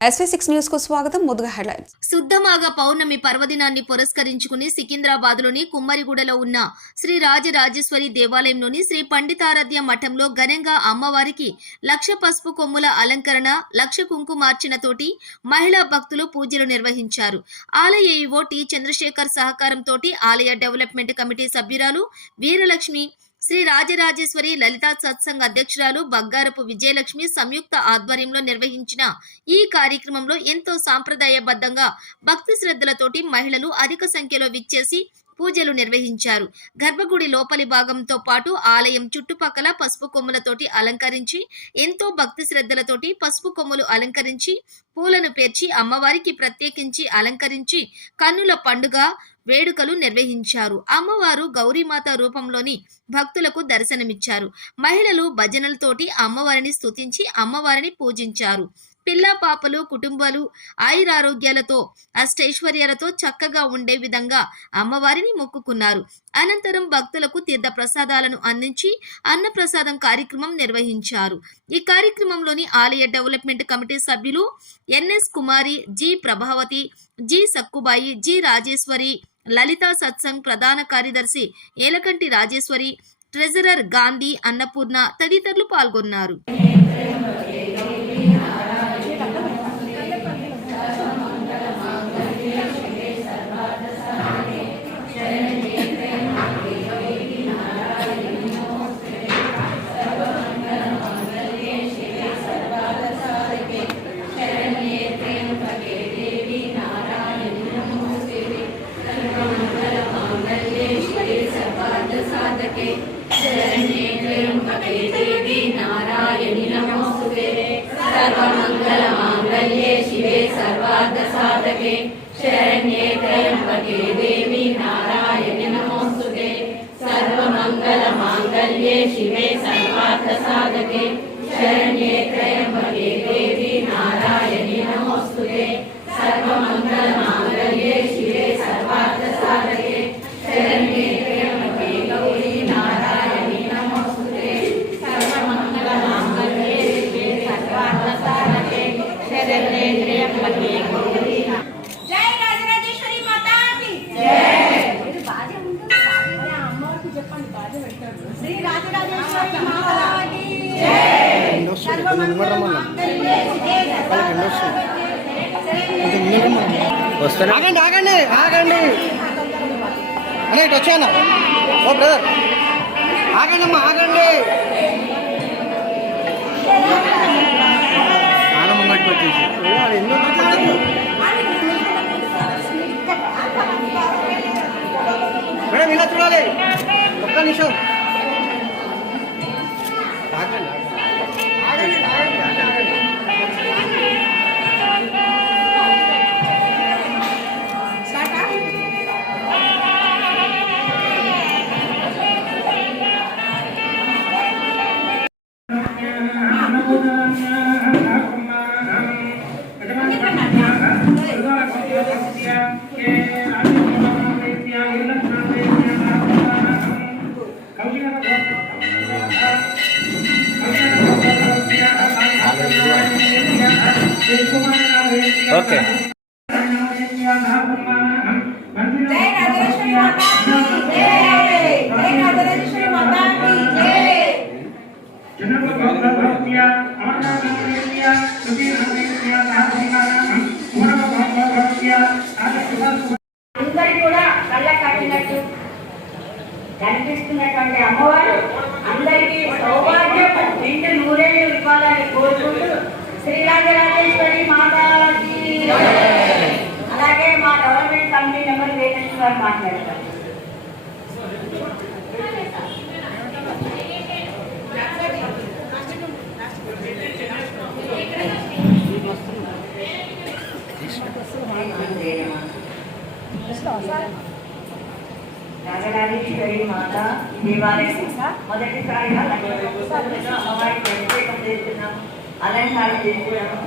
SV6 news కు స్వాగతం. ముందుగా హెడ్లైన్స్. శుద్ధమాఘ పౌర్ణమి పర్వదినాన్ని పురస్కరించుకుని సికింద్రాబాద్లోని కుమ్మరిగూడలో ఉన్న శ్రీ రాజరాజేశ్వరి దేవాలయంలోని శ్రీ పండితారాధ్య మఠంలో ఘనంగా అమ్మవారికి 1,00,000 పసుపు కొమ్ముల అలంకరణ, 1,00,000 కుంకుమార్చనతోటి మహిళా భక్తులు పూజలు నిర్వహించారు. ఆలయ ఈవో టి చంద్రశేఖర్ సహకారంతోటి ఆలయ డెవలప్మెంట్ కమిటీ సభ్యురాలు వీరలక్ష్మి, శ్రీ రాజరాజేశ్వరి లలితా సత్సంగ్ అధ్యక్షురాలు బగ్గారపు విజయలక్ష్మి సంయుక్త ఆధ్వర్యంలో నిర్వహించిన ఈ కార్యక్రమంలో ఎంతో సాంప్రదాయబద్ధంగా భక్తి శ్రద్ధలతోటి మహిళలు అధిక సంఖ్యలో విచ్చేసి పూజలు నిర్వహించారు. గర్భగుడి లోపలి భాగంతో పాటు ఆలయం చుట్టుపక్కల పసుపు కొమ్ములతోటి అలంకరించి ఎంతో భక్తి శ్రద్ధలతోటి పసుపు కొమ్ములు అలంకరించి పూలను పేర్చి అమ్మవారికి ప్రత్యేకించి అలంకరించి కన్నుల పండుగ వేడుకలు నిర్వహించారు. అమ్మవారు గౌరీమాత రూపంలోని భక్తులకు దర్శనమిచ్చారు. మహిళలు భజనలతోటి అమ్మవారిని స్తుతించి అమ్మవారిని పూజించారు. పిల్ల పాపలు కుటుంబాలు ఆయురారోగ్యాలతో అష్టైశ్వర్యాలతో చక్కగా ఉండే విధంగా అమ్మవారిని మొక్కుకున్నారు. అనంతరం భక్తులకు తీర్థ ప్రసాదాలను అందించి అన్నప్రసాదం కార్యక్రమం నిర్వహించారు. ఈ కార్యక్రమంలోని ఆలయ డెవలప్మెంట్ కమిటీ సభ్యులు NS Kumari, G Prabhavathi, G Sakkubai, G Rajeshwari, Lalitha Satsang ప్రధాన కార్యదర్శి ఏలకంటి రాజేశ్వరి, ట్రెజరర్ గాంధీ, అన్నపూర్ణ తదితరులు పాల్గొన్నారు. नारायणि नमोस्तुते सर्वमंगलमांगल्ये शिवे सर्वार्थसाधके शरण्ये त्र्यंबके देवी नारायणि नमोस्तुते सर्वमंगलमांगल्ये शिवे सर्वार्थसाधके शरण्ये त्र्यंबके देवी नारायणि नमोस्तुते सर्वमंगलमांगल्ये शिवे सर्वार्थसाधके शरण्ये त्र्यंबके गौरी नारायणि नमोस्तुते सर्वमंगलमांगल्ये शिवे सर्वार्थसाधके शरण्ये त्र्यंबके गौरी। जय राजराजेश्वरी माता की जय। श्री राजराजेश्वरी माता की ఆగండి ఆగండి ఆగండి అనే ఇటు వచ్చాను. ఓ బ్రదర్ ఆగండి అమ్మా ఆగండి. ఆనమ్మ మట్టుకు వచ్చేసి మేడం ఇలా చూడాలి. ఒక్క నిమిషం ఆగండి ఆగండి ఆగండి ఆగండి. ओके। जय राजराजेश्वरी माता की जय। जय राजराजेश्वरी माता की जय। అందరి కూడా కళ్ళ కట్టినట్టు కనిపిస్తున్నటువంటి అమ్మవారు అందరికీ సౌభాగ్యం నిండు నూరేళ్లు ఇవ్వాలని కోరుకుంటూ శ్రీ రాజరాజేశ్వరి మాతాకి అలాగే మా గవర్నమెంట్ కమిటీ నెంబర్ వేగేశ్వర గారు మాట్లాడతారు. రాజరాజేశ్వరి మాత దేవాలయం మొదటిసారిగా అమ్మవారికి ప్రత్యేకం చేస్తున్నాము, అలంకారం చేస్తున్నాము.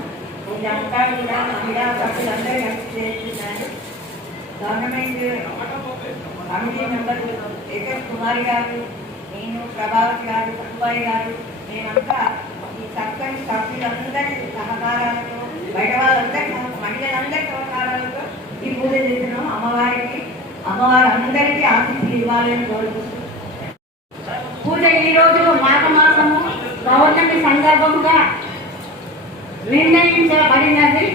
ఇదంతా కూడా మహిళా భక్తులందరూ కలిసి చేస్తున్నారు. గవర్నమెంట్ కమిటీ మెంబర్ ఎస్ఎస్ కుమారి గారు, నేను, ప్రభావతి గారు, సక్కుబాయి గారు, మేమంతా ఈ చక్కని సభ్యులందరి సహకారాలతో బయట వాళ్ళందరికీ మహిళలందరి సహకారాలతో ఈ పూజ చేస్తున్నాం. అమ్మవారు అందరికీ ఆశీస్సులు ఇవ్వాలని కోరుకుంటున్నాం. పూజ ఈరోజు మాఘమాసము పౌర్ణమి సందర్భంగా నిర్ణయించబడినది.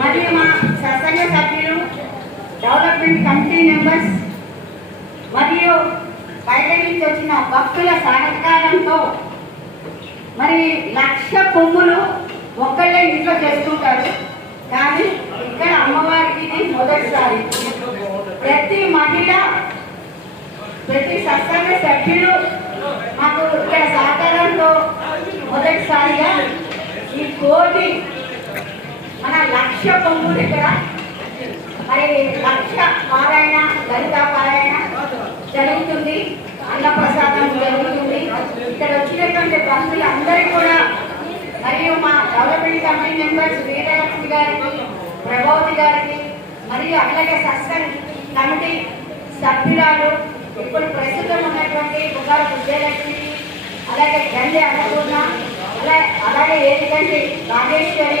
మరియు మా సత్సంగ సభ్యులు, డెవలప్మెంట్ కమిటీ మెంబర్స్ మరియు బయట నుంచి వచ్చిన భక్తుల సహకారంతో మరి 1,00,000 కొమ్ములు ఒక్కళ్ళే ఇంట్లో చేసుకుంటారు. కానీ ఇక్కడ అమ్మవారికి ఇది మొదటిసారి. ప్రతి మహిళ, ప్రతి సత్సంగ సభ్యులు మాకు ఇక్కడ సహకారంతో మొదటిసారిగా ఈ కోటి మన 1,00,000 కొమ్ములు ఇక్కడ మరి 1,00,000 పారాయణ, లలిత పారాయణ జరుగుతుంది. అన్నప్రసాదం జరుగుతుంది. ఇక్కడ వచ్చినటువంటి భక్తులు అందరికీ కూడా మరియు మా డెవలప్మెంట్ కమిటీ మెంబర్స్ వీరలక్ష్మి గారికి, ప్రభావతి గారికి మరియు అలాగే సత్సంగ్ కమిటీ సభ్యురాలు ఇప్పుడు ప్రస్తుతం ఉన్నటువంటి బుగారు విజయలక్ష్మికి, అలాగే గండి అన్నపూర్ణ, అలాగే ఏదిగండి రాజేశ్వరి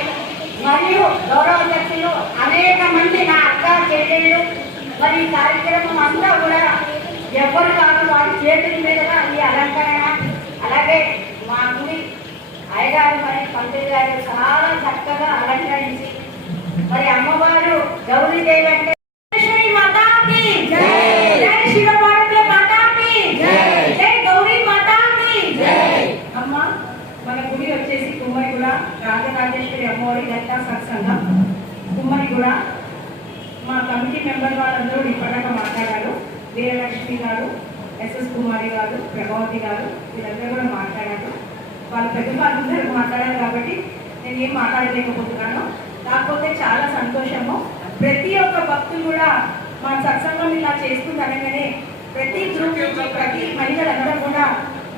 మరియు గౌరవ అధ్యక్షులు అనేక మంది నా అక్క చెల్లెళ్ళు మరి ఈ కార్యక్రమం అంతా కూడా ఎవరు కాదు వారి చేతుల మీదుగా ఈ అలంకరణ, అలాగే మా గుడి అయ్యగారు మరి పంతులు గారు చాలా చక్కగా అలంకరించి మరి అమ్మవారు గౌరీదేవి అంటే శ్రీ మాతాకి జై, జై శివపార్వతి మాతాకి జై, జై గౌరీ మాతాకి జై. అమ్మ మన గుడి వచ్చేసి కుమ్మరిగూడ రాజరాజేశ్వరి అమ్మవారి లలితా సత్సంగం కుమ్మరిగూడ. మా కమిటీ మెంబర్ వాళ్ళందరూ ఇప్పటిదాకా మాట్లాడారు. వీరలక్ష్మి గారు, ఎస్ఎస్ కుమారి గారు, ప్రభావతి గారు వీళ్ళందరూ కూడా మాట్లాడారు. వాళ్ళ పెద్దవాళ్ళందరూ మాట్లాడారు కాబట్టి నేను ఏం మాట్లాడలేకపోతున్నాను. కాకపోతే చాలా సంతోషము. ప్రతి ఒక్క భక్తులు కూడా మా సత్సంగం ఇలా చేస్తుందనగానే ప్రతి గ్రూప్ నుంచి ప్రతి మహిళలందరూ కూడా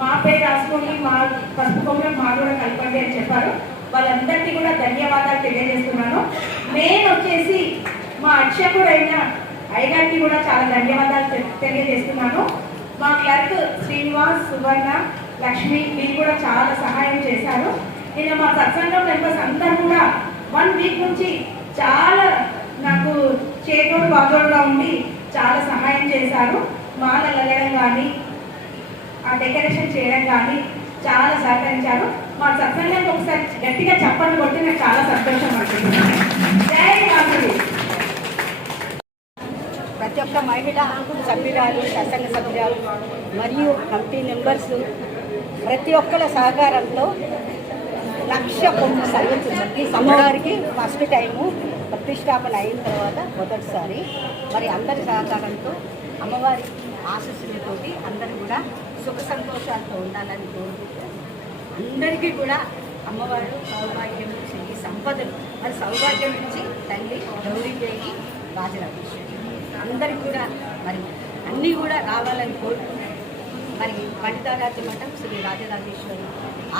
మా పేరు రాసుకొని మా పసుపు కొమ్మలో మా కూడా కలపండి అని చెప్పారు. వాళ్ళందరికీ కూడా ధన్యవాదాలు తెలియజేస్తున్నాను. మెయిన్ వచ్చేసి మా అర్చకుడైన అయ్యగారికి కూడా చాలా ధన్యవాదాలు తెలియజేస్తున్నాను. మా క్లర్క్ శ్రీనివాస్, సువర్ణ, లక్ష్మి వీళ్ళు కూడా చాలా సహాయం చేశారు. నేను మా సత్సంగం మెంబర్స్ అందరూ కూడా 1 వీక్ నుంచి చాలా నాకు చేతోడు బాగోడుగా ఉండి చాలా సహాయం చేశారు. మాలలు వెళ్ళడం కానీ, ఆ డెకరేషన్ చేయడం కానీ చాలా సహకరించారు. మా సత్సంగానికి ఒకసారి గట్టిగా చప్పట్లు కొట్టి నాకు చాలా సంతోషం అనుకుంటున్నాను. జై మాతృ. ప్రతి ఒక్క మహిళ సభ్యురాలు, సత్సంగ సభ్యురాలు మరియు కమిటీ మెంబర్స్ ప్రతి ఒక్కరి సహకారంతో 1,00,000 కొమ్ము సర్వించింది. అమ్మవారికి ఫస్ట్ టైము ప్రతిష్టాపన అయిన తర్వాత మొదటిసారి మరి అందరి సహకారంతో అమ్మవారి ఆశీస్సులతోటి అందరూ కూడా సుఖ సంతోషాలతో ఉండాలని కోరుకుంటూ అందరికీ కూడా అమ్మవారు సౌభాగ్యం నుంచి ఈ సంపదలు మరి సౌభాగ్యం నుంచి తల్లి గౌరీదేవి, రాజరాజేశ్వరి అందరికీ కూడా మరి అన్నీ కూడా రావాలని కోరుకుంటూ మరి పండితారాధ్య మఠం శ్రీ రాజరాజేశ్వరి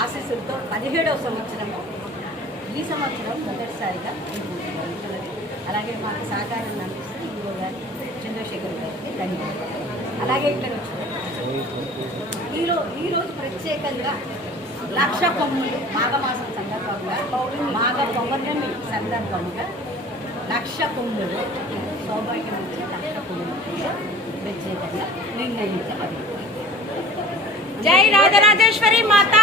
ఆశీస్సులతో 17వ సంవత్సరము ఈ సంవత్సరం మొదటిసారిగా జరుగుతున్నది. అలాగే మాకు సహకారం అందిస్తూ ఈరో గారు, చంద్రశేఖర్ గారికి ధన్యవాదాలు. అలాగే ఇక్కడ వచ్చిన ఈరోజు ప్రత్యేకంగా 1,00,000 కొమ్ములు మాఘమాసం సందర్భంగా, మాఘ పౌర్ణమి సందర్భంగా 1,00,000 కొమ్ములు సౌభాగ్యం 1,00,000 కొమ్ములు ప్రత్యేకంగా నిర్ణయించబడింది. జై రాజరాజేశ్వరి మాతా